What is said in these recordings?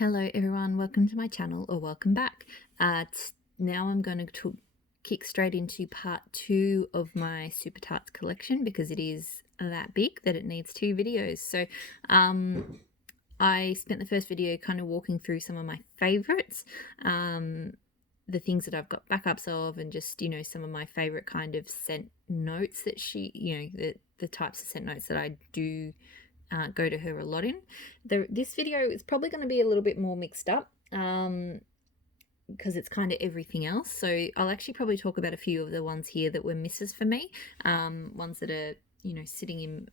Hello everyone, welcome to my channel, or welcome back. Now I'm going to kick straight into part 2 of my Super Tarts collection because it is that big that it needs 2 videos. So I spent the first video kind of walking through some of my favorites, the things that I've got backups of, and just, some of my favorite kind of scent notes that the types of scent notes that I do go to her a lot in. This video is probably going to be a little bit more mixed up because it's kind of everything else. So I'll actually probably talk about a few of the ones here that were misses for me, ones that are, sitting in,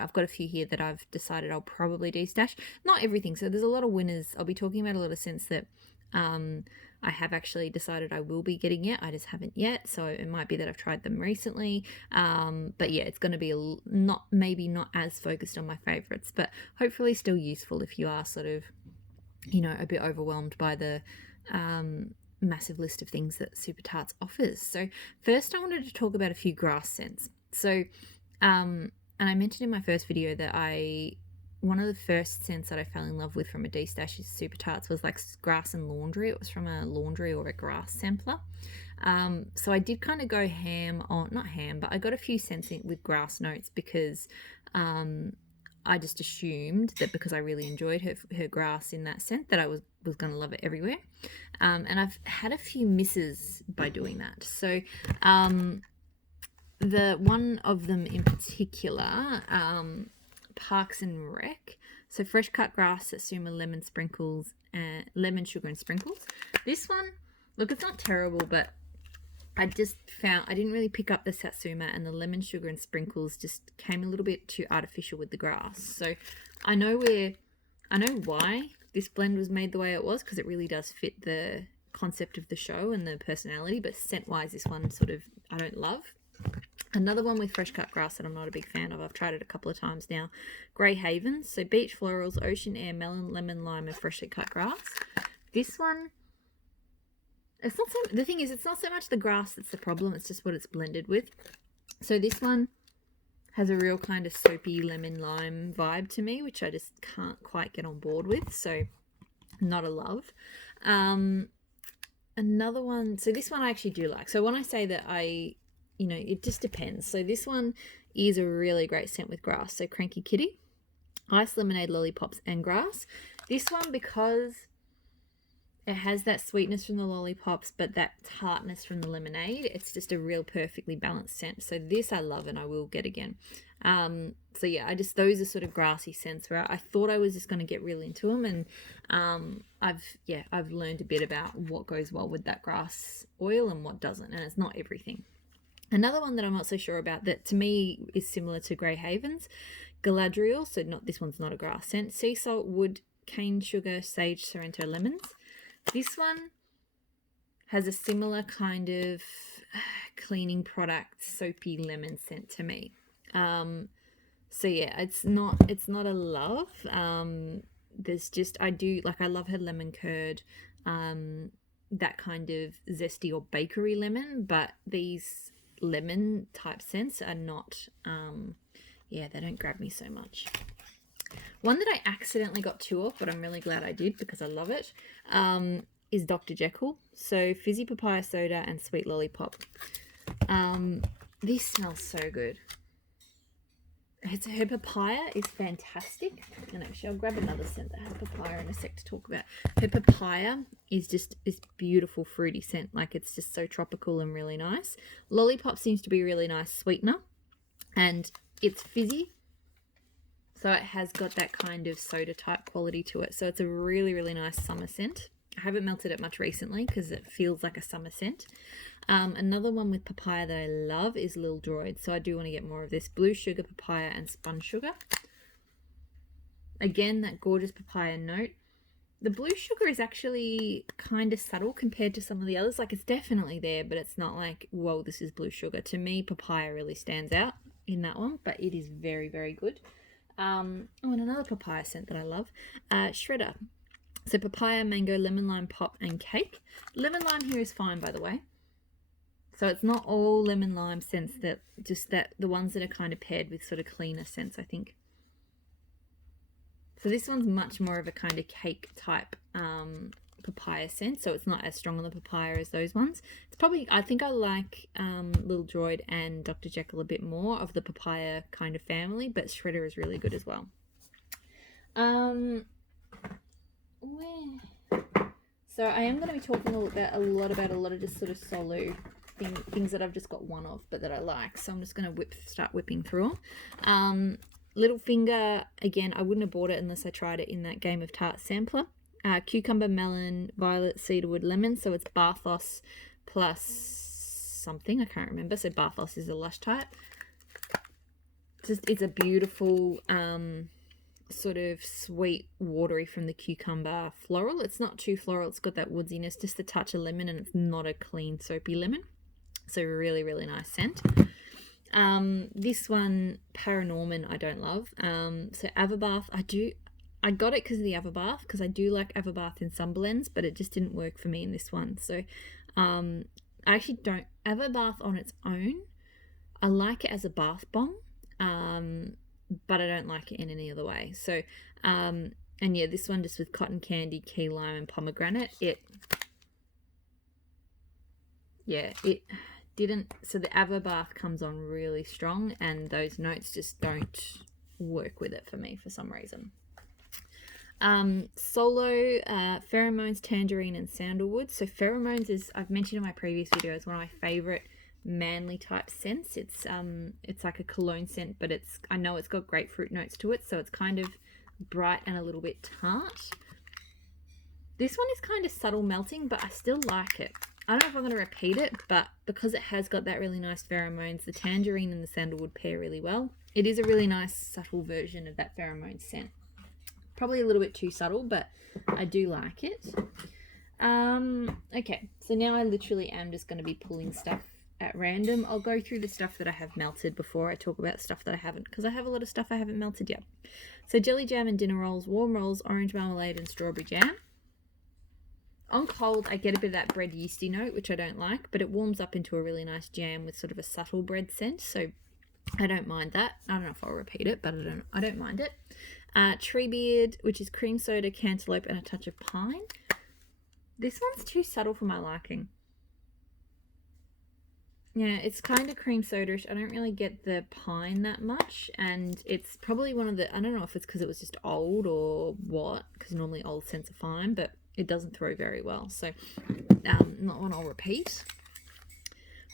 I've got a few here that I've decided I'll probably de-stash. Not everything. So there's a lot of winners. I'll be talking about a lot of scents that I have actually decided I will be getting yet. I just haven't yet. So it might be that I've tried them recently. But yeah, it's going to be maybe not as focused on my favorites, but hopefully still useful if you are sort of, a bit overwhelmed by the massive list of things that Super Tarts offers. So first I wanted to talk about a few grass scents. So, and I mentioned in my first video that one of the first scents that I fell in love with from a de-stash is Super Tarts was like grass and laundry. It was from a laundry or a grass sampler. So I did kind of go ham on, not ham, but I got a few scents with grass notes because I just assumed that because I really enjoyed her grass in that scent that I was going to love it everywhere. And I've had a few misses by doing that. So the one of them in particular, Parks and Rec. So fresh cut grass, Satsuma lemon sprinkles, and lemon sugar and sprinkles. This one, look, it's not terrible, but I just found I didn't really pick up the Satsuma, and the lemon sugar and sprinkles just came a little bit too artificial with the grass. So I know why this blend was made the way it was, because it really does fit the concept of the show and the personality, but scent wise this one sort of I don't love. Another one with fresh cut grass that I'm not a big fan of, I've tried it a couple of times now, Grey Havens. So beach florals, ocean air, melon, lemon, lime, and freshly cut grass. This one, it's not so, the thing is, it's not so much the grass that's the problem, it's just what it's blended with. So this one has a real kind of soapy lemon lime vibe to me, which I just can't quite get on board with, so not a love. Another one, so this one I actually do like. So when I say that it just depends. So this one is a really great scent with grass. So Cranky Kitty, ice lemonade, lollipops, and grass. This one, because it has that sweetness from the lollipops, but that tartness from the lemonade, it's just a real perfectly balanced scent. So this I love and I will get again. So yeah, those are sort of grassy scents where I thought I was just going to get really into them, and I've learned a bit about what goes well with that grass oil and what doesn't, and it's not everything. Another one that I'm not so sure about that to me is similar to Grey Havens, Galadriel. So this one's not a grass scent. Sea salt, wood, cane sugar, sage, Sorrento, lemons. This one has a similar kind of cleaning product, soapy lemon scent to me. So yeah, it's not a love. There's just I love her lemon curd, that kind of zesty or bakery lemon, but these lemon type scents are not they don't grab me so much. One that I accidentally got 2 of, but I'm really glad I did because I love it, is Dr. Jekyll. So fizzy papaya soda and sweet lollipop. This smells so good. Her papaya is fantastic, and actually I'll grab another scent that has papaya in a sec to talk about. Her papaya is just this beautiful fruity scent, like it's just so tropical and really nice. Lollipop seems to be a really nice sweetener, and it's fizzy, so it has got that kind of soda type quality to it. So it's a really, really nice summer scent. I haven't melted it much recently because it feels like a summer scent. Another one with papaya that I love is Lil Droid. So I do want to get more of this. Blue sugar, papaya, and spun sugar. Again, that gorgeous papaya note. The blue sugar is actually kind of subtle compared to some of the others. Like, it's definitely there, but it's not like, whoa, this is blue sugar. To me, papaya really stands out in that one, but it is very, very good. And another papaya scent that I love, Shredder. So papaya, mango, lemon lime, pop, and cake. Lemon lime here is fine, by the way. So it's not all lemon lime scents, that the ones that are kind of paired with sort of cleaner scents, I think. So this one's much more of a kind of cake type papaya scent, so it's not as strong on the papaya as those ones. It's probably, I think I like Little Droid and Dr. Jekyll a bit more of the papaya kind of family, but Shredder is really good as well. So I am going to be talking a lot of just sort of solo things that I've just got one of, but that I like. So I'm just going to start whipping through them. Littlefinger, again, I wouldn't have bought it unless I tried it in that Game of Tarts sampler. Cucumber, melon, violet, cedarwood, lemon. So it's Barthos plus something, I can't remember. So Barthos is a lush type. It's a beautiful sort of sweet, watery from the cucumber floral. It's not too floral. It's got that woodsiness, just a touch of lemon, and it's not a clean soapy lemon. So really, really nice scent. This one, Paranorman, I don't love. So Avabath, I got it because of the Avabath, because I do like Avabath in some blends, but it just didn't work for me in this one. So I actually don't, Avabath on its own, I like it as a bath bomb, but I don't like it in any other way. So, and yeah, this one just with cotton candy, key lime, and pomegranate, it didn't, so the Avabath comes on really strong, and those notes just don't work with it for me for some reason. Solo, pheromones, tangerine, and sandalwood. So pheromones is, I've mentioned in my previous video, is one of my favorite manly type scents. It's like a cologne scent, but I know it's got grapefruit notes to it, so it's kind of bright and a little bit tart. This one is kind of subtle melting, but I still like it. I don't know if I'm going to repeat it, but because it has got that really nice pheromones, the tangerine and the sandalwood pair really well. It is a really nice subtle version of that pheromone scent. Probably a little bit too subtle, but I do like it. Okay, so now I literally am just going to be pulling stuff at random. I'll go through the stuff that I have melted before I talk about stuff that I haven't, because I have a lot of stuff I haven't melted yet. So jelly jam and dinner rolls, warm rolls, orange marmalade, and strawberry jam. On cold, I get a bit of that bread yeasty note, which I don't like, but it warms up into a really nice jam with sort of a subtle bread scent, so I don't mind that. I don't know if I'll repeat it, but I don't mind it. Treebeard, which is cream soda, cantaloupe, and a touch of pine. This one's too subtle for my liking. Yeah, it's kind of cream soda-ish. I don't really get the pine that much, and it's probably one of the, I don't know if it's because it was just old or what, because normally old scents are fine, but it doesn't throw very well, so not one I'll repeat.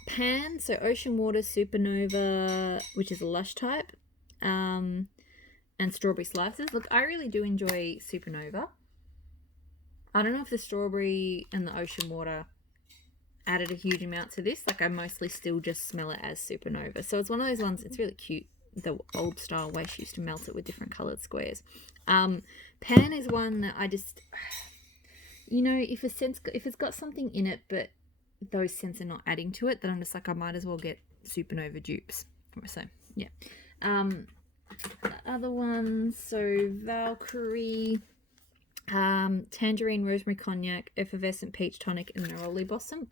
Pan, so Ocean Water, Supernova, which is a lush type, and strawberry slices. Look, I really do enjoy Supernova. I don't know if the strawberry and the Ocean Water added a huge amount to this. Like, I mostly still just smell it as Supernova. So it's one of those ones, it's really cute, the old style way she used to melt it with different coloured squares. Pan is one that I just, you know, if it's got something in it, but those scents are not adding to it, then I'm just like, I might as well get Supernova dupes. So, yeah. The other ones, so Valkyrie, tangerine, rosemary cognac, effervescent peach tonic, and neroli blossom.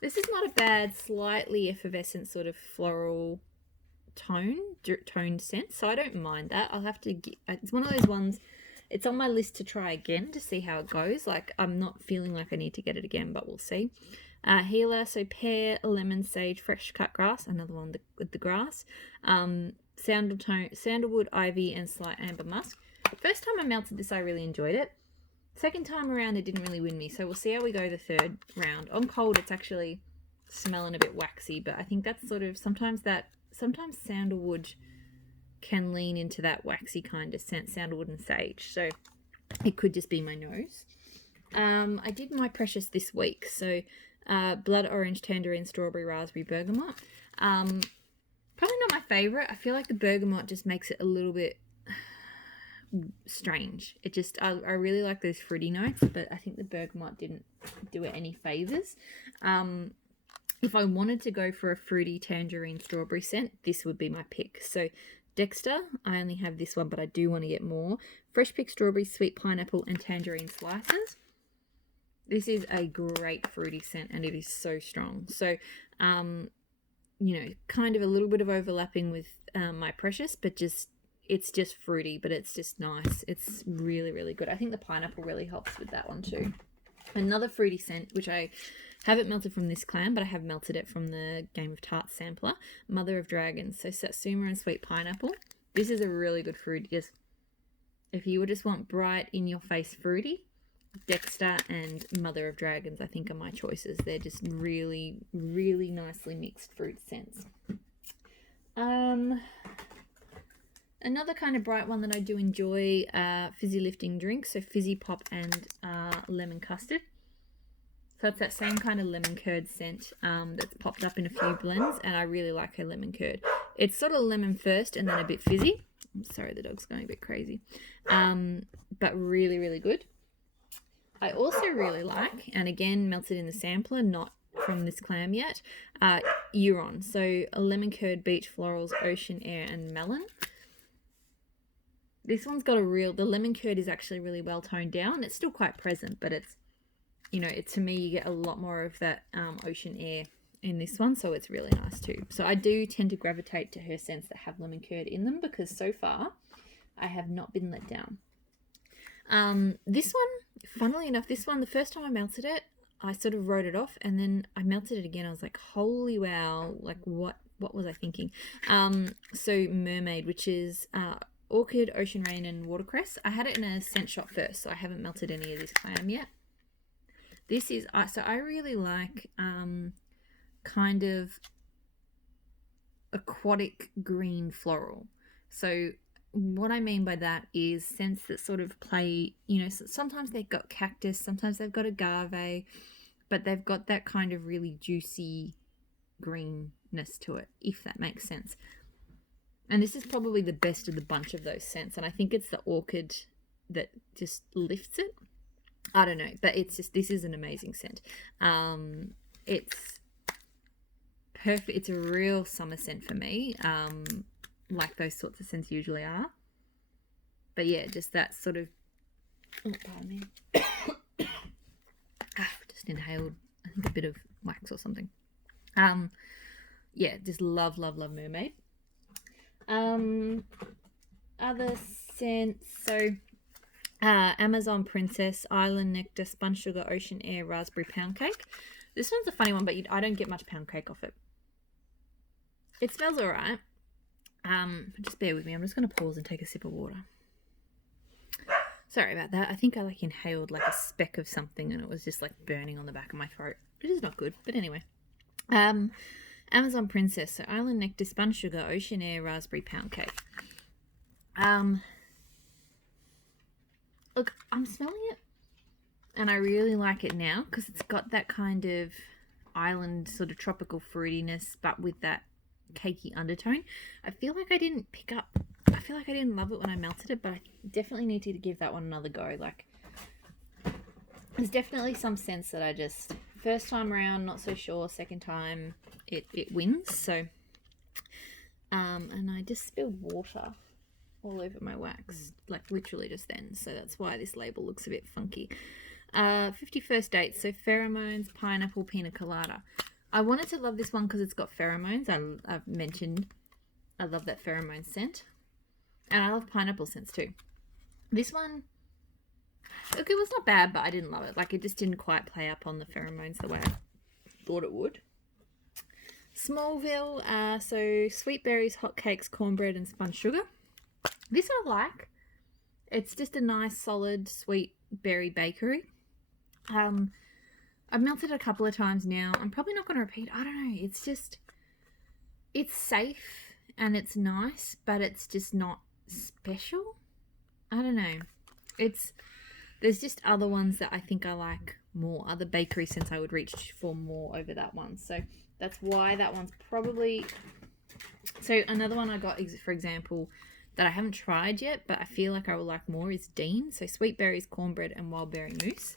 This is not a bad, slightly effervescent sort of floral toned scent, so I don't mind that. I'll have to get, it's one of those ones, it's on my list to try again to see how it goes. Like, I'm not feeling like I need to get it again, but we'll see. Healer, so pear, lemon, sage, fresh cut grass, another one with the grass. Sandalwood, ivy, and slight amber musk. First time I melted this, I really enjoyed it. Second time around, it didn't really win me, so we'll see how we go the third round. On cold, it's actually smelling a bit waxy, but I think that's sort of, sometimes sandalwood can lean into that waxy kind of scent, sandalwood and sage, so it could just be my nose. I did my precious this week, so blood orange, tangerine, strawberry, raspberry, bergamot. Probably not my favorite. I feel like the bergamot just makes it a little bit strange. It just, I really like those fruity notes, but I think the bergamot didn't do it any favors. If I wanted to go for a fruity tangerine strawberry scent, this would be my pick. So Dexter, I only have this one, but I do want to get more. Fresh picked strawberry, sweet pineapple, and tangerine slices. This is a great fruity scent, and it is so strong. So, you know, kind of a little bit of overlapping with my precious, but just, it's just fruity, but it's just nice. It's really, really good. I think the pineapple really helps with that one too. Another fruity scent, which I haven't melted from this clan, but I have melted it from the Game of Tarts sampler, Mother of Dragons. So Satsuma and sweet pineapple. This is a really good fruit. Just if you would just want bright, in-your-face fruity, Dexter and Mother of Dragons, I think, are my choices. They're just really, really nicely mixed fruit scents. Another kind of bright one that I do enjoy, fizzy lifting drinks, so fizzy pop and lemon custard. So it's that same kind of lemon curd scent that's popped up in a few blends, and I really like her lemon curd. It's sort of lemon first and then a bit fizzy. I'm sorry, the dog's going a bit crazy. But really, really good. I also really like, and again, melted in the sampler, not from this clam yet, Euron. So a lemon curd, beach florals, ocean air, and melon. This one's got the lemon curd is actually really well toned down. It's still quite present, but it's, to me, you get a lot more of that ocean air in this one, so it's really nice too. So I do tend to gravitate to her scents that have lemon curd in them, because so far I have not been let down. This one, funnily enough, the first time I melted it, I sort of wrote it off, and then I melted it again. I was like, holy wow, like what was I thinking? So Mermaid, which is orchid, ocean rain, and watercress. I had it in a scent shot first, so I haven't melted any of this clam yet. This is, so I really like kind of aquatic green floral. So what I mean by that is scents that sort of play, sometimes they've got cactus, sometimes they've got agave, but they've got that kind of really juicy greenness to it, if that makes sense. And this is probably the best of the bunch of those scents, and I think it's the orchid that just lifts it. I don't know, but this is an amazing scent. It's perfect. It's a real summer scent for me, like those sorts of scents usually are. But yeah, just that sort of, oh, pardon me. Just inhaled, I think, a bit of wax or something. Yeah, just love Mermaid. Other scents, so Amazon Princess, Island Nectar, Spun Sugar, Ocean Air, Raspberry Pound Cake. This one's a funny one, but I don't get much pound cake off it. It smells alright. Just bear with me. I'm just going to pause and take a sip of water. Sorry about that. I think I inhaled a speck of something, and it was just burning on the back of my throat, which is not good. But anyway, Amazon Princess, so Island Nectar, Spun Sugar, Ocean Air, Raspberry Pound Cake. Look, I'm smelling it, and I really like it now because it's got that kind of island sort of tropical fruitiness, but with that cakey undertone. I feel like I didn't love it when I melted it, but I definitely need to give that one another go. There's definitely some scents that I just, first time around, not so sure, second time, it wins. So, and I just spilled water all over my wax, literally just then. So that's why this label looks a bit funky. 51st Dates, so pheromones, pineapple, pina colada. I wanted to love this one because it's got pheromones. I've mentioned I love that pheromone scent. And I love pineapple scents too. This one, look, it was not bad, but I didn't love it. It just didn't quite play up on the pheromones the way I thought it would. Smallville, so sweet berries, hot cakes, cornbread, and spun sugar. This I like. It's just a nice, solid, sweet berry bakery. I've melted it a couple of times now. I'm probably not going to repeat. I don't know. It's just, it's safe and it's nice, but it's just not special. I don't know. There's just other ones that I think I like more. Other bakery scents I would reach for more over that one. So that's why that one's probably... So another one I got, for example, that I haven't tried yet, but I feel like I will like more is Dean. So sweet berries, cornbread, and wild berry mousse.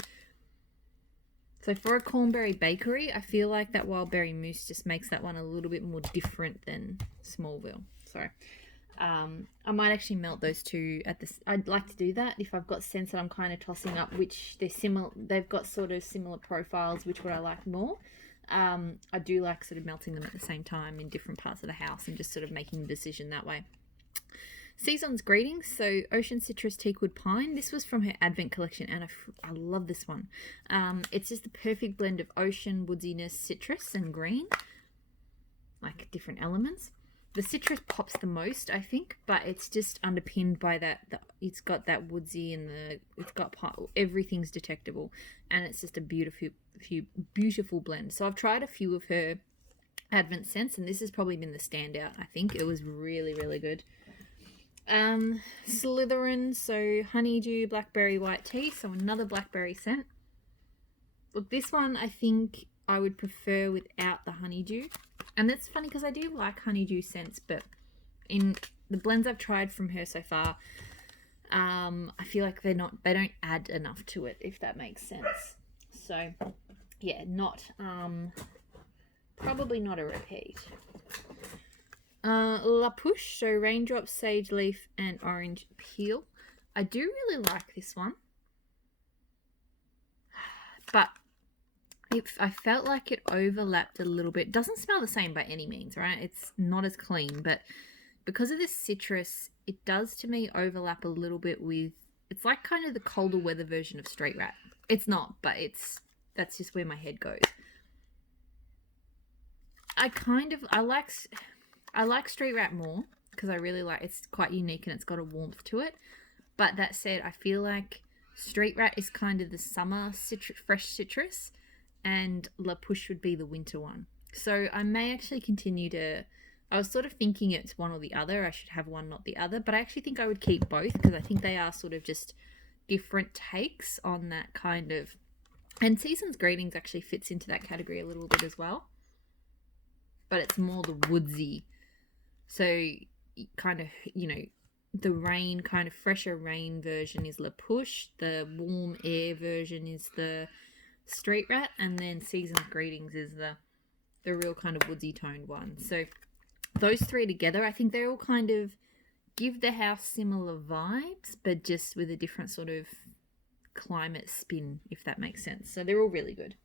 So for a cornberry bakery, I feel like that wild berry mousse just makes that one a little bit more different than Smallville. So I might actually melt those two at this. I'd like to do that if I've got scents that I'm kind of tossing up, which they're similar. They've got sort of similar profiles, which would I like more. I do like sort of melting them at the same time in different parts of the house and just sort of making the decision that way. Season's Greetings, so Ocean Citrus Teakwood Pine. This was from her Advent collection, and I love this one. It's just the perfect blend of ocean, woodiness, citrus, and green, like different elements. The citrus pops the most, I think, but it's just underpinned by that. It's got that woodsy and everything's detectable, and it's just a beautiful blend. So I've tried a few of her Advent scents, and this has probably been the standout. I think it was really, really good. Slytherin, so honeydew, blackberry, white tea, so another blackberry scent. Look, this one I think I would prefer without the honeydew. And that's funny because I do like honeydew scents, but in the blends I've tried from her so far, I feel like they don't add enough to it, if that makes sense. So yeah, probably not a repeat. La Push, so raindrops, sage leaf, and orange peel. I do really like this one, but I felt like it overlapped a little bit. Doesn't smell the same by any means, right? It's not as clean, but because of this citrus, it does to me overlap a little bit with, it's like kind of the colder weather version of Straight Rat. It's not, but that's just where my head goes. I like Straight Rat more because I really like, it's quite unique and it's got a warmth to it. But that said, I feel like Straight Rat is kind of the summer fresh citrus, and La Push would be the winter one. So I may actually continue to, I was sort of thinking it's one or the other. I should have one, not the other. But I actually think I would keep both because I think they are sort of just different takes on that kind of, and Season's Greetings actually fits into that category a little bit as well. But it's more the woodsy. So kind of, the rain, kind of fresher rain version is La Push. The warm air version is the Straight Rat, and then Season's Greetings is the real kind of woodsy toned one. So those three together, I think they all kind of give the house similar vibes, but just with a different sort of climate spin, if that makes sense. So they're all really good.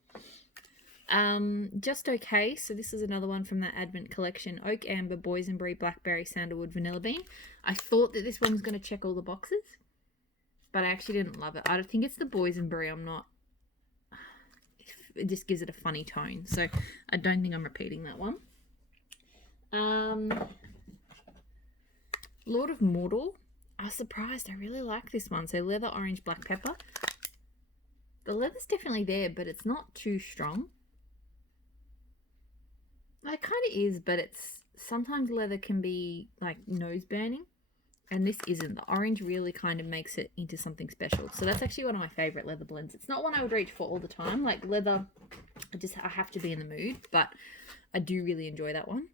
Just Okay, so this is another one from that Advent collection. Oak, amber, boysenberry, blackberry, sandalwood, vanilla bean. I thought that this one was going to check all the boxes, but I actually didn't love it. I don't think it's the boysenberry. It just gives it a funny tone, so I don't think I'm repeating that one. Lord of Mordor. I was surprised. I really like this one. So leather, orange, black pepper. The leather's definitely there, but it's not too strong. It kind of is, but it's sometimes leather can be like nose burning, and this isn't. The orange really kind of makes it into something special. So that's actually one of my favorite leather blends. It's not one I would reach for all the time. Like leather, I have to be in the mood, but I do really enjoy that one.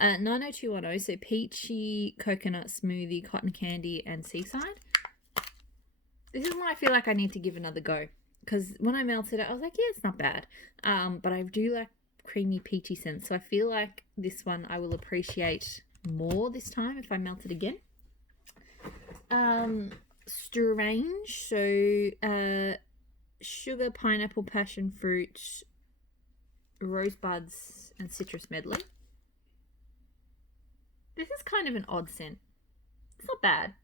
90210, so peachy, coconut smoothie, cotton candy, and seaside. This is one I feel like I need to give another go, because when I melted it, I was like, yeah, it's not bad. But I do like creamy peachy scents, so I feel like this one I will appreciate more this time if I melt it again. Strange, so sugar, pineapple, passion fruit, rosebuds, and citrus medley. This is kind of an odd scent. It's not bad.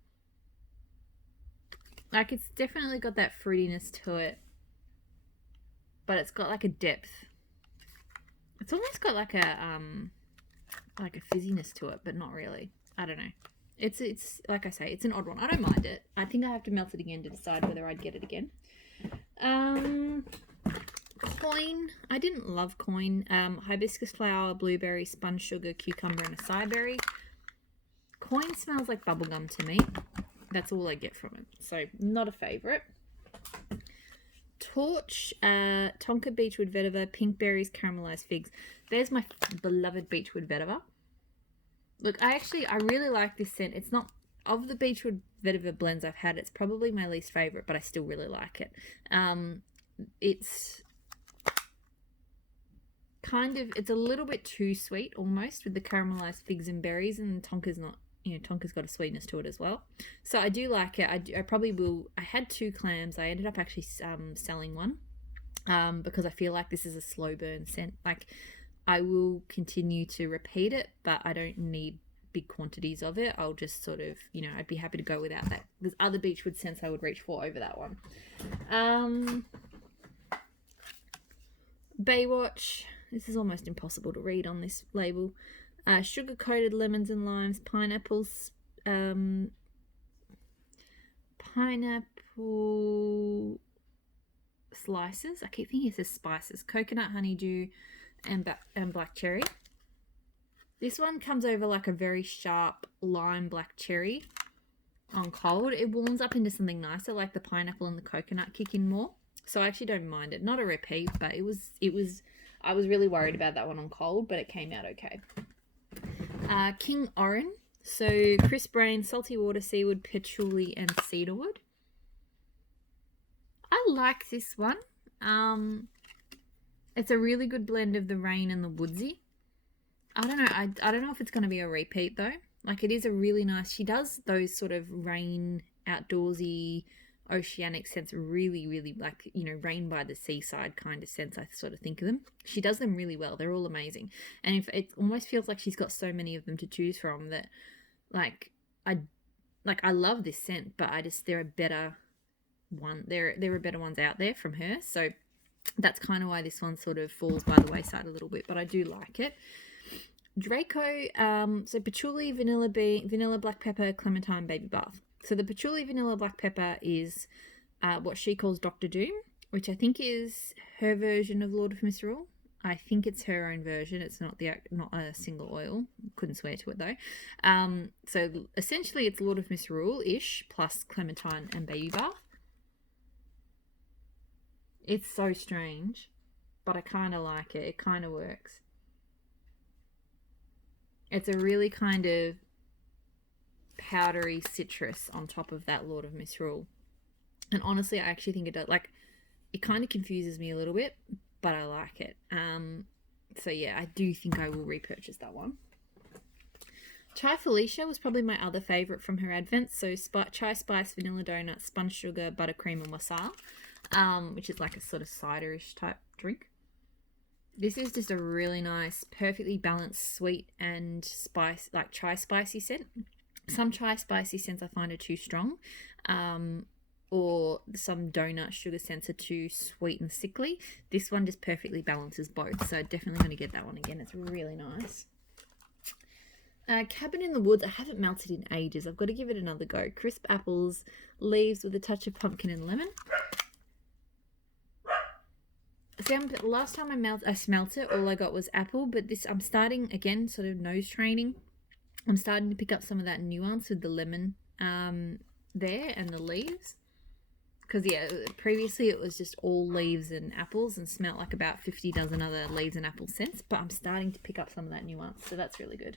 Like, it's definitely got that fruitiness to it, but it's got like a depth. It's almost got like a fizziness to it, but not really. I don't know. It's like I say, it's an odd one. I don't mind it. I think I have to melt it again to decide whether I'd get it again. Coin. I didn't love Coin. Hibiscus flower, blueberry, spun sugar, cucumber, and acai berry. Coin smells like bubblegum to me. That's all I get from it. So not a favourite. Torch, tonka beechwood vetiver, pink berries, caramelized figs. There's my beloved beechwood vetiver. Look, I really like this scent. It's not, of the beechwood vetiver blends I've had, it's probably my least favorite, but I still really like it. It's kind of, it's a little bit too sweet almost with the caramelized figs and berries, and Tonka's not, Tonka's got a sweetness to it as well. So I do like it. I probably will. I had 2 clams. I ended up actually selling one because I feel like this is a slow burn scent. Like, I will continue to repeat it, but I don't need big quantities of it, I'll just sort of, you know, I'd be happy to go without that. There's other beechwood scents I would reach for over that one. Baywatch. This is almost impossible to read on this label. Sugar-coated lemons and limes, pineapples, pineapple slices. I keep thinking it says spices. Coconut, honeydew, and black cherry. This one comes over like a very sharp lime black cherry on cold. It warms up into something nicer, like the pineapple and the coconut kick in more. So I actually don't mind it. Not a repeat, but it was. I was really worried about that one on cold, but it came out okay. King Oran. So crisp rain, salty water, seawood, patchouli, and cedarwood. I like this one. It's a really good blend of the rain and the woodsy. I don't know. I don't know if it's going to be a repeat though. Like, it is a really nice. She does those sort of rain, outdoorsy, oceanic scents really, really, like, you know, rain by the seaside kind of scents. I sort of think of them. She does them really well. They're all amazing, and if it almost feels like she's got so many of them to choose from that, like I love this scent, but there are better one. There are better ones out there from her. So that's kind of why this one sort of falls by the wayside a little bit, but I do like it. Draco, so patchouli, vanilla bean, vanilla black pepper, clementine, baby bath. So the patchouli vanilla black pepper is what she calls Dr. Doom, which I think is her version of Lord of Misrule. I think it's her own version. It's not a single oil. Couldn't swear to it though. So essentially it's Lord of Misrule-ish plus clementine and baby bath. It's so strange, but I kind of like it. It kind of works. It's a really kind of powdery citrus on top of that Lord of Misrule. And honestly, I actually think it does, like, it kind of confuses me a little bit, but I like it. So yeah, I do think I will repurchase that one. Chai Felicia was probably my other favourite from her advent. So chai spice, vanilla donut, sponge sugar, buttercream, and wassail, which is like a sort of cider-ish type drink. This is just a really nice, perfectly balanced sweet and spice, like chai spicy scent. Some chai spicy scents I find are too strong, or some donut sugar scents are too sweet and sickly. This one just perfectly balances both, so definitely going to get that one again. It's really nice. Cabin in the Woods. I haven't melted in ages. I've got to give it another go. Crisp apples, leaves with a touch of pumpkin and lemon. See, last time I smelt it, all I got was apple, but this, I'm starting, again, sort of nose training. I'm starting to pick up some of that nuance with the lemon there and the leaves. Because, yeah, previously it was just all leaves and apples and smelt like about 50 dozen other leaves and apple scents, but I'm starting to pick up some of that nuance, so that's really good.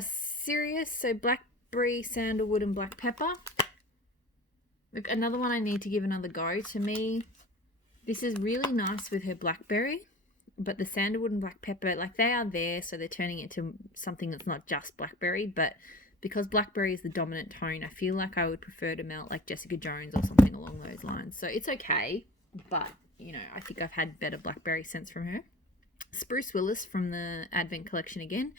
Sirius, so blackberry, sandalwood, and black pepper. Look, another one I need to give another go. To me, this is really nice with her blackberry, but the sandalwood and black pepper, like, they are there, so they're turning it to something that's not just blackberry, but because blackberry is the dominant tone, I feel like I would prefer to melt like Jessica Jones or something along those lines. So it's okay, but, you know, I think I've had better blackberry scents from her. Spruce Willis from the Advent Collection again.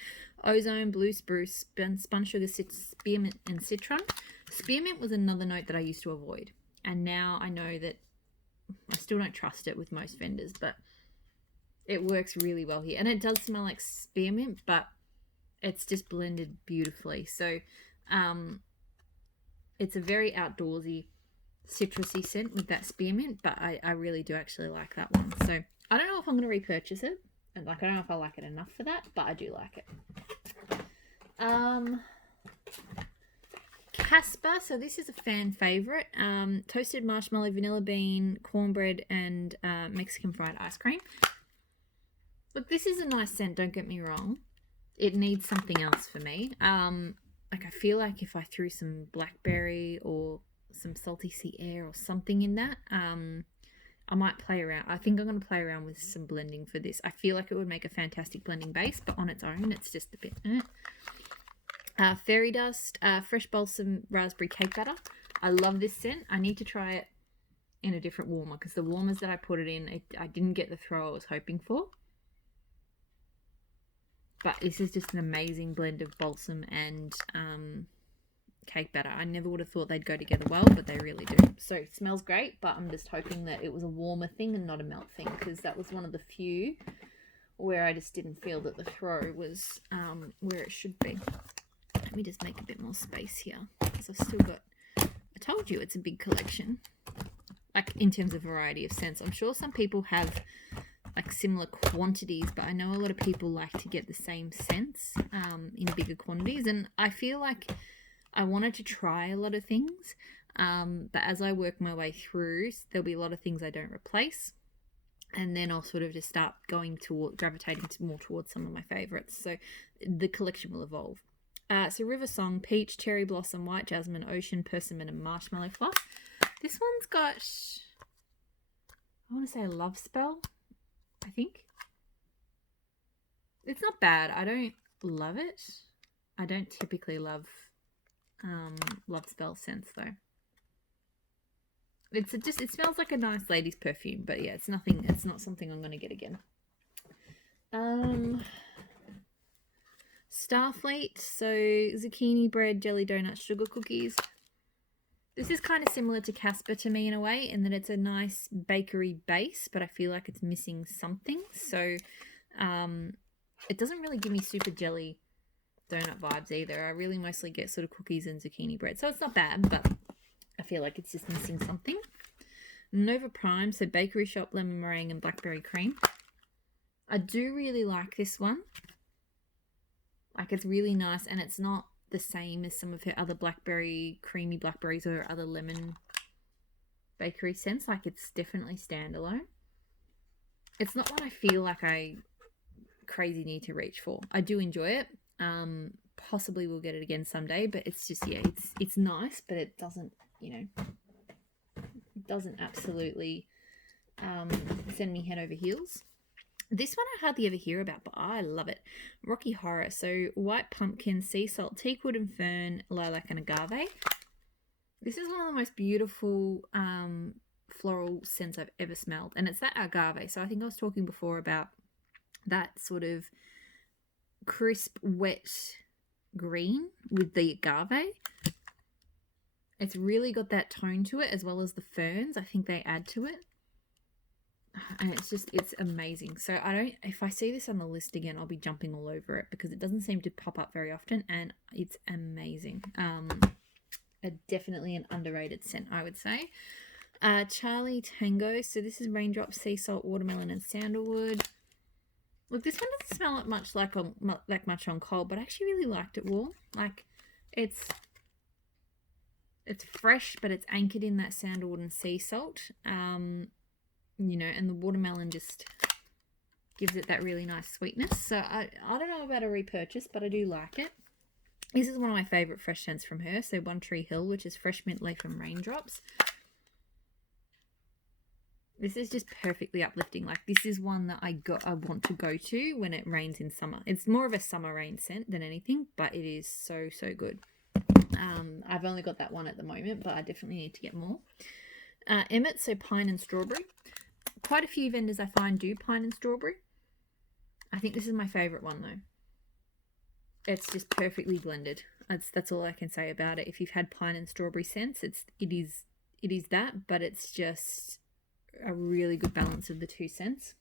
Ozone, blue spruce, spun sugar, spearmint, and citron. Spearmint was another note that I used to avoid, and now I know that I still don't trust it with most vendors, but it works really well here. And it does smell like spearmint, but it's just blended beautifully. So it's a very outdoorsy, citrusy scent with that spearmint, but I really do actually like that one. So I don't know if I'm going to repurchase it. And like, I don't know if I like it enough for that, but I do like it. Casper, so this is a fan favorite. Toasted marshmallow, vanilla bean, cornbread, and Mexican fried ice cream. Look, this is a nice scent, don't get me wrong. It needs something else for me. Like, I feel like if I threw some blackberry or some salty sea air or something in that, I might play around. I think I'm going to play around with some blending for this. I feel like it would make a fantastic blending base, but on its own, it's just a bit... Fairy Dust, fresh balsam raspberry cake batter. I love this scent. I need to try it in a different warmer, because the warmers that I put it in, I didn't get the throw I was hoping for. But this is just an amazing blend of balsam and cake batter. I never would have thought they'd go together well, but they really do. So it smells great, but I'm just hoping that it was a warmer thing and not a melt thing, because that was one of the few where I just didn't feel that the throw was where it should be. Let me just make a bit more space here, because I've still got, I told you it's a big collection, like in terms of variety of scents. I'm sure some people have like similar quantities, but I know a lot of people like to get the same scents in bigger quantities, and I feel like I wanted to try a lot of things, but as I work my way through, there'll be a lot of things I don't replace, and then I'll sort of just start going gravitating more towards some of my favorites. So the collection will evolve. So River Song, Peach, Cherry Blossom, White Jasmine, Ocean, Persimmon, and Marshmallow Fluff. This one's got, I want to say a love spell, I think. It's not bad. I don't love it. I don't typically love love spell scents though. It smells like a nice lady's perfume, but yeah, it's not something I'm going to get again. Starfleet, so zucchini bread, jelly donuts, sugar cookies. This is kind of similar to Casper to me in a way, in that it's a nice bakery base, but I feel like it's missing something. So it doesn't really give me super jelly donut vibes either. I really mostly get sort of cookies and zucchini bread. So it's not bad, but I feel like it's just missing something. Nova Prime, so bakery shop, lemon meringue, and blackberry cream. I do really like this one. Like, it's really nice, and it's not the same as some of her other creamy blackberries or other lemon bakery scents. Like, it's definitely standalone. It's not one I feel like I crazy need to reach for. I do enjoy it. Possibly we'll get it again someday, but it's just, yeah, it's nice, but it doesn't, it doesn't absolutely send me head over heels. This one I hardly ever hear about, but I love it. Rocky Horror. So white pumpkin, sea salt, teakwood and fern, lilac and agave. This is one of the most beautiful floral scents I've ever smelled. And it's that agave. So I think I was talking before about that sort of crisp, wet green with the agave. It's really got that tone to it, as well as the ferns. I think they add to it. And it's amazing. So if I see this on the list again, I'll be jumping all over it, because it doesn't seem to pop up very often, and it's amazing. Definitely an underrated scent, I would say. Charlie Tango. So this is raindrop, sea salt, watermelon, and sandalwood. Look, this one doesn't smell much like much on cold, but I actually really liked it warm. Like, it's fresh, but it's anchored in that sandalwood and sea salt. And the watermelon just gives it that really nice sweetness. So I don't know about a repurchase, but I do like it. This is one of my favorite fresh scents from her. So One Tree Hill, which is fresh mint leaf and raindrops. This is just perfectly uplifting. Like, this is one that I want to go to when it rains in summer. It's more of a summer rain scent than anything, but it is so, so good. I've only got that one at the moment, but I definitely need to get more. Emmett, so pine and strawberry. Quite a few vendors I find do pine and strawberry. I think this is my favorite one though. It's just perfectly blended. That's all I can say about it. If you've had pine and strawberry scents, it is that, but it's just a really good balance of the two scents.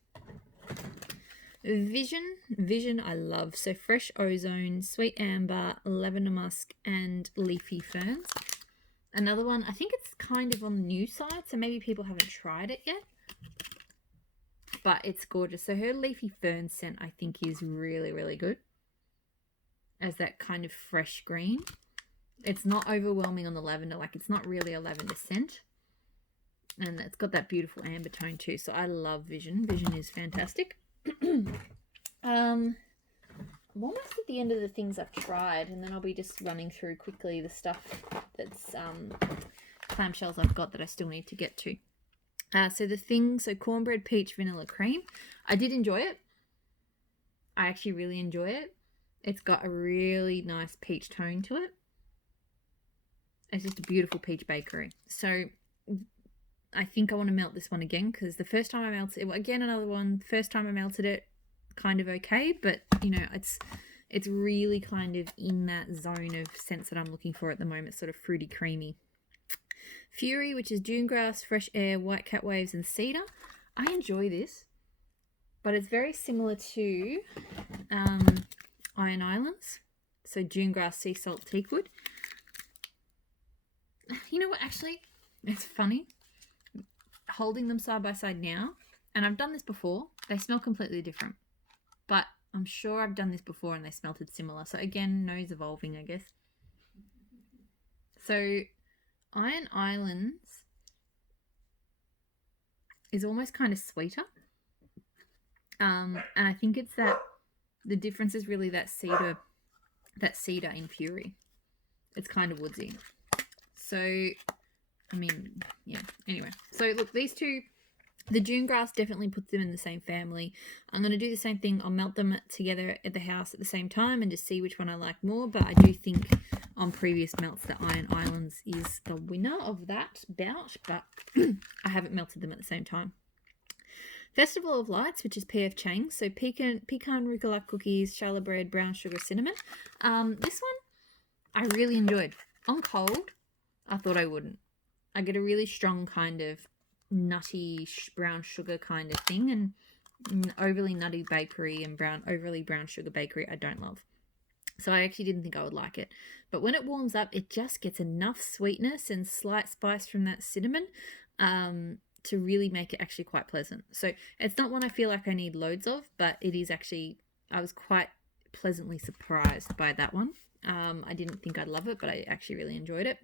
Vision I love. So fresh ozone, sweet amber, lavender musk, and leafy ferns. Another one, I think it's kind of on the new side, so maybe people haven't tried it yet. But it's gorgeous. So her leafy fern scent, I think, is really, really good. As that kind of fresh green. It's not overwhelming on the lavender. Like, it's not really a lavender scent. And it's got that beautiful amber tone too. So I love Vision. Vision is fantastic. I'm almost at the end of the things I've tried, and then I'll be just running through quickly the stuff that's clamshells I've got that I still need to get to. So cornbread, peach, vanilla cream. I did enjoy it. I actually really enjoy it. It's got a really nice peach tone to it. It's just a beautiful peach bakery. So I think I want to melt this one again, because the first time I melted it, again, another one, first time I melted it, kind of okay, but you know, it's really kind of in that zone of scents that I'm looking for at the moment, sort of fruity, creamy. Fury, which is dune grass, fresh air, white cat waves, and cedar. I enjoy this, but it's very similar to Iron Islands. So dune grass, sea salt, teakwood. You know what, actually, it's funny. Holding them side by side now, and I've done this before, they smell completely different. But I'm sure I've done this before and they smelled similar. So again, nose evolving, I guess. So Iron Islands is almost kind of sweeter. And I think it's that the difference is really that cedar in Fury. It's kind of woodsy. So, I mean, yeah. Anyway, so look, these two, the dune grass definitely puts them in the same family. I'm going to do the same thing. I'll melt them together at the house at the same time and just see which one I like more. But I do think on previous melts that Iron Islands is the winner of that bout, but I haven't melted them at the same time. Festival of Lights, which is P.F. Chang's. So pecan rucola cookies, challah bread, brown sugar, cinnamon. This one I really enjoyed. On cold, I thought I wouldn't. I get a really strong kind of nutty brown sugar kind of thing, and overly nutty bakery and overly brown sugar bakery I don't love. So I actually didn't think I would like it. But when it warms up, it just gets enough sweetness and slight spice from that cinnamon to really make it actually quite pleasant. So it's not one I feel like I need loads of, but it is actually, I was quite pleasantly surprised by that one. I didn't think I'd love it, but I actually really enjoyed it.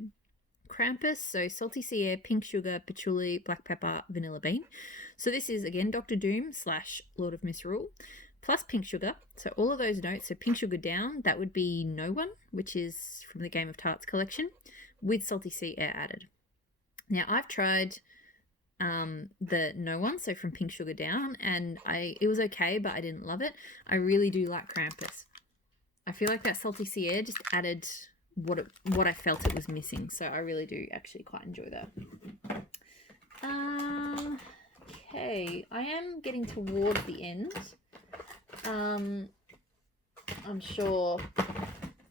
Krampus, so salty sea air, pink sugar, patchouli, black pepper, vanilla bean. So this is again Dr. Doom / Lord of Misrule plus pink sugar. So all of those notes, so pink sugar down, that would be No One, which is from the Game of Tarts collection, with salty sea air added. Now I've tried the No One, so from pink sugar down, and it was okay, but I didn't love it. I really do like Krampus. I feel like that salty sea air just added what I felt it was missing, so I really do actually quite enjoy that. Okay, I am getting towards the end. I'm sure,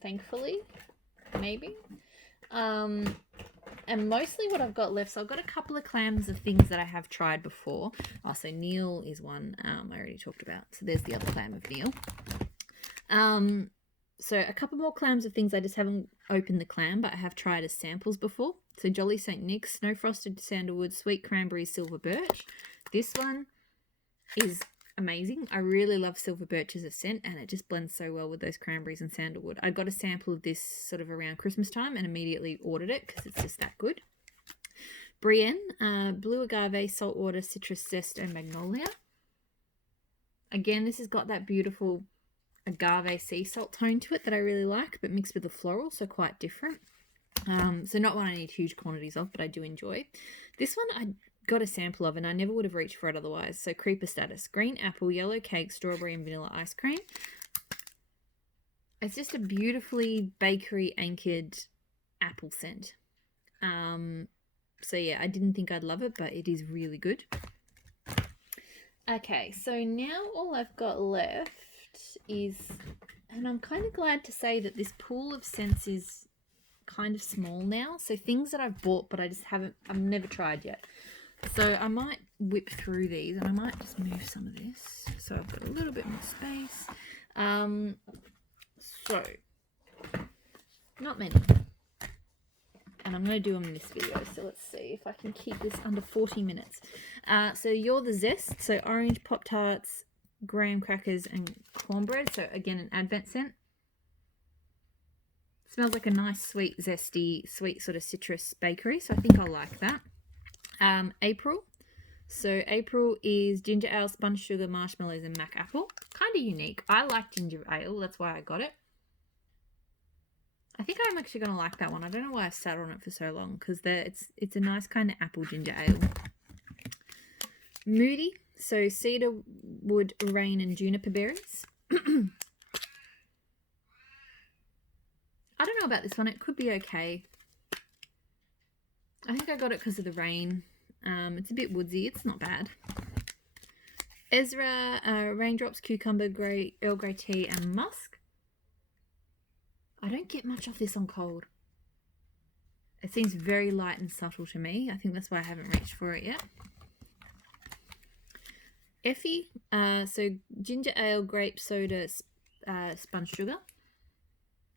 thankfully, maybe. And mostly what I've got left, so I've got a couple of clams of things that I have tried before. Oh, so Neil is one I already talked about. So there's the other clam of Neil. So a couple more clams of things I just haven't opened the clam, but I have tried as samples before. So Jolly St. Nick's, Snow Frosted Sandalwood, Sweet Cranberry, Silver Birch. This one is amazing. I really love Silver Birch as a scent, and it just blends so well with those cranberries and sandalwood. I got a sample of this sort of around Christmas time and immediately ordered it because it's just that good. Brienne, Blue Agave, Saltwater, Citrus Zest, and Magnolia. Again, this has got that beautiful agave sea salt tone to it that I really like, but mixed with the floral, so quite different. So not one I need huge quantities of, but I do enjoy. This one I got a sample of and I never would have reached for it otherwise. So Creeper Status, green apple, yellow cake, strawberry and vanilla ice cream. It's just a beautifully bakery anchored apple scent. So yeah, I didn't think I'd love it, but it is really good. Okay, so now all I've got left is, and I'm kind of glad to say that this pool of scents is kind of small now. So things that I've bought, but I've never tried yet. So I might whip through these, and I might just move some of this so I've got a little bit more space. So not many, and I'm going to do them in this video. So let's see if I can keep this under 40 minutes. So You're the Zest, so orange, Pop-Tarts, graham crackers and cornbread. So again, an Advent scent. Smells like a nice sweet zesty sweet sort of citrus bakery, so I think I'll like that. April, so April is ginger ale, sponge sugar, marshmallows and mac apple. Kind of unique. I like ginger ale, that's why I got it. I think I'm actually going to like that one. I don't know why I've sat on it for so long, because it's a nice kind of apple ginger ale. Moody, so cedar wood, rain and juniper berries. I don't know about this one. It could be okay. I think I got it because of the rain. It's a bit woodsy. It's not bad. Ezra, raindrops, cucumber, Earl Grey tea, and musk. I don't get much of this on cold. It seems very light and subtle to me. I think that's why I haven't reached for it yet. Effie, so ginger ale, grape soda, spun sugar.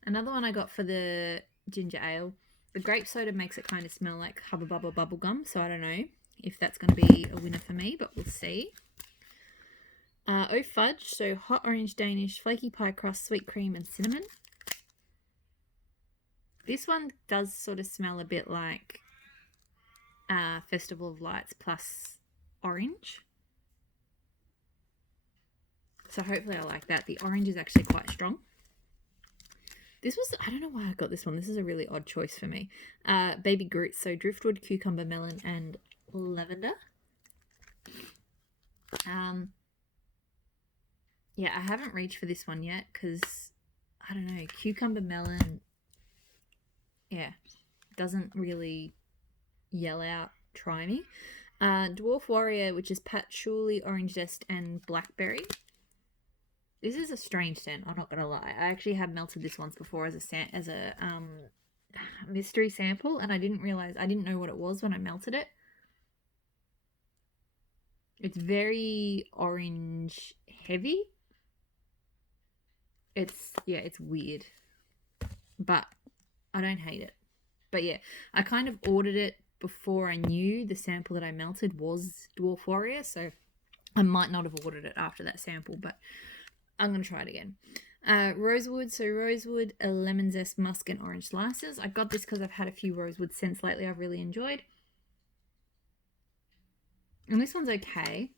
Another one I got for the ginger ale. The grape soda makes it kind of smell like Hubba Bubba bubble gum, so I don't know if that's going to be a winner for me, but we'll see. Oh fudge, so hot orange Danish, flaky pie crust, sweet cream, and cinnamon. This one does sort of smell a bit like Festival of Lights plus orange. So hopefully I like that. The orange is actually quite strong. This was, I don't know why I got this one. This is a really odd choice for me. Baby Groot, so driftwood, cucumber, melon, and lavender. Yeah, I haven't reached for this one yet because, I don't know, cucumber, melon, yeah, doesn't really yell out, try me. Dwarf Warrior, which is patchouli, orange zest, and blackberry. This is a strange scent, I'm not gonna lie. I actually have melted this once before as a mystery sample, and I didn't know what it was when I melted it. It's very orange heavy. It's weird, but I don't hate it. But yeah, I kind of ordered it before I knew the sample that I melted was Dwarf Warrior, so I might not have ordered it after that sample, but I'm going to try it again. Rosewood, so rosewood, a lemon zest, musk, and orange slices. I got this because I've had a few rosewood scents lately I've really enjoyed. And this one's okay.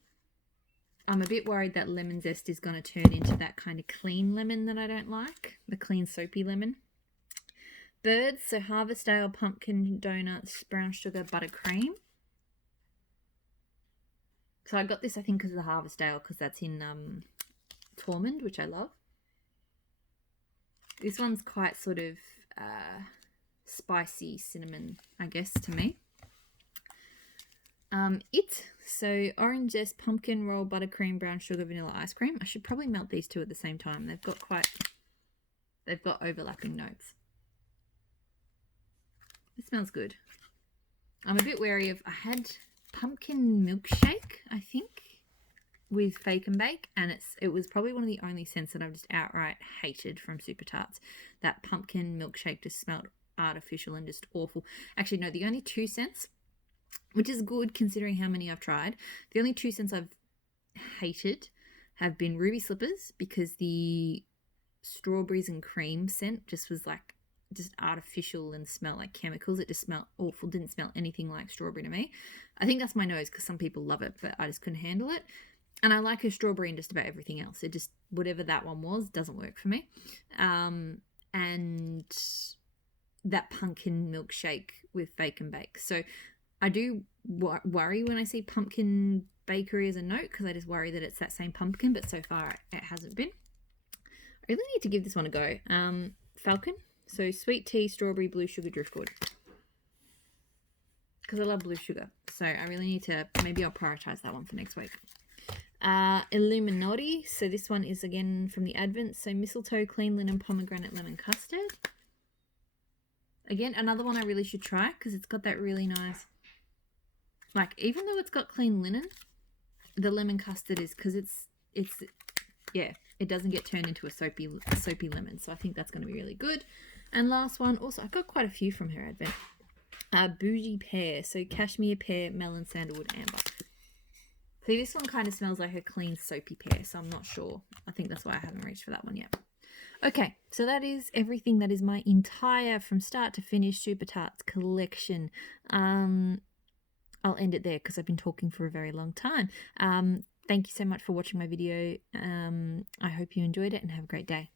I'm a bit worried that lemon zest is going to turn into that kind of clean lemon that I don't like. The clean soapy lemon. Birds, so harvest ale, pumpkin donuts, brown sugar, buttercream. So I got this, I think, because of the harvest ale, because that's in Tormund, which I love. This one's quite sort of spicy cinnamon, I guess, to me. So orange zest, pumpkin roll, buttercream, brown sugar, vanilla ice cream. I should probably melt these two at the same time. They've got overlapping notes. This smells good. I'm a bit wary of, I had pumpkin milkshake, I think, with Fake and Bake, and it was probably one of the only scents that I've just outright hated from Super Tarts. That pumpkin milkshake just smelled artificial and just awful. Actually, no, the only 2 scents, which is good considering how many I've tried, the only 2 scents I've hated have been Ruby Slippers, because the strawberries and cream scent just was like just artificial and smelled like chemicals. It just smelled awful, didn't smell anything like strawberry to me. I think that's my nose because some people love it, but I just couldn't handle it. And I like her strawberry and just about everything else. It just, whatever that one was, doesn't work for me. And that pumpkin milkshake with Fake and Bake. So I do worry when I see pumpkin bakery as a note, because I just worry that it's that same pumpkin, but so far it hasn't been. I really need to give this one a go. Falcon, so sweet tea, strawberry, blue sugar, driftwood. Because I love blue sugar. So I really need to, maybe I'll prioritize that one for next week. Illuminati, so this one is again from the Advent, so mistletoe, clean linen, pomegranate, lemon custard. Again, another one I really should try, because it's got that really nice, like, even though it's got clean linen, the lemon custard is, because it's yeah, it doesn't get turned into a soapy lemon, so I think that's going to be really good. And last one, also I got quite a few from her Advent. Bougie pear, so cashmere, pear, melon, sandalwood, amber. See, this one kind of smells like a clean soapy pear, so I'm not sure. I think that's why I haven't reached for that one yet. Okay, so that is everything. That is my entire, from start to finish, Super Tarts collection. I'll end it there because I've been talking for a very long time. Thank you so much for watching my video. I hope you enjoyed it and have a great day.